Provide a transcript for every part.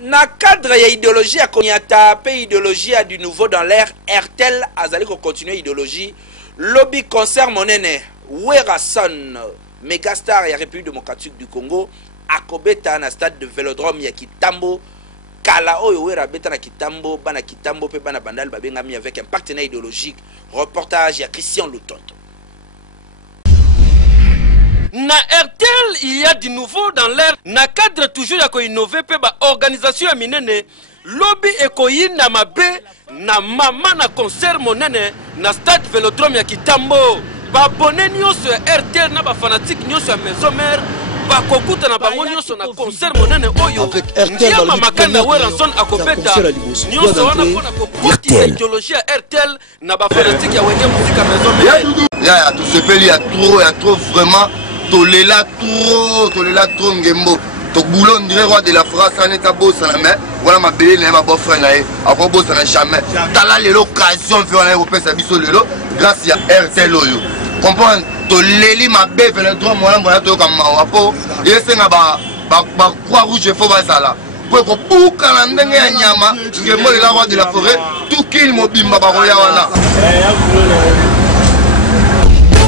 Na cadre ya idéologie ya konyata pe idéologie du nouveau dans l'air, RTL azali ko continuer idéologie lobby concert monene Werason mégastar ya République démocratique du Congo akobeta na stade de Vélodrome ya Kitambo kala oyo wera beta na Kitambo bana Kitambo pe bana bandal babengami avec un partenaire idéologique. Reportage ya Christian Lutonto. Na RTL, il y a du nouveau dans l'air. Na cadre toujours ya ko innover pe ba organisation ya minene lobby ekoyi na mabe na mama na concert monene na stade Vélodrome ya Kitambo. Ba abonné nyonso ya RTL na ba fanatique nyonso ya maison mère ba kokuta na bango nyonso na concert monene oyo. Avec RTL dans le makanda Werason akopeta nyonso wana pona kokutisa idéologie ya RTL na ba fanatique ya wenge musique maison mère. Ya tout ce pays, il y a trop vraiment tolela trop ngembo to boulon dire roi de la France en état boss na mais voilà ma belle na ma boyfriend na encore boss na jamais tala l'occasion faire na européen sa biso lelo grâce à RTL oyo comprendre to leli ma belle le droit moi to comme wapo yesenga ba croix rouge faut bazala pour ko buka na ndenge ya nyama ngembo la roi de la forêt tout kill mobimba ba roya wana.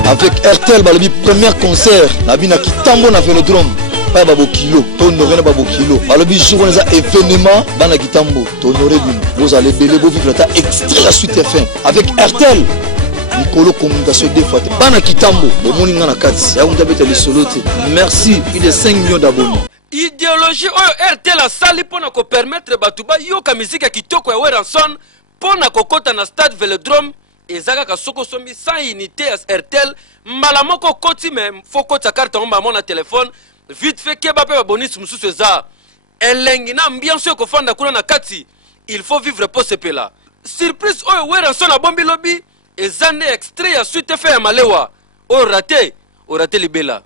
Avec RTL, le premier concert, na bina Kitambo na Vélodrome, pas babo kilo, honoré na babo kilo. Le jour on a événement, bana Kitambo, honoré bin. Vous allez belé, vous vivre ta extrait la suite FM. Avec RTL, Nicolo communication des fois. Bana Kitambo, bon morning na kati. Ya unta bete le solote. Merci, il est 5 millions d'abonnés. Idéologie oyo RTL a sali pona ko permettre batuba yoka musique ya kitoko ya Werason pona kokota na stade Vélodrome. Ezaka kasoko sombi sans unité à RTL malamoko koti mais faut kota carte on ba na téléphone vite fait keba pe bonus mususu eza elengi na ambiance ko fanda kuna na kati il faut vivre pour ce là surprise oyo Werason na bombi lobby ezane extrait ya suite fait ya malewa o raté libela.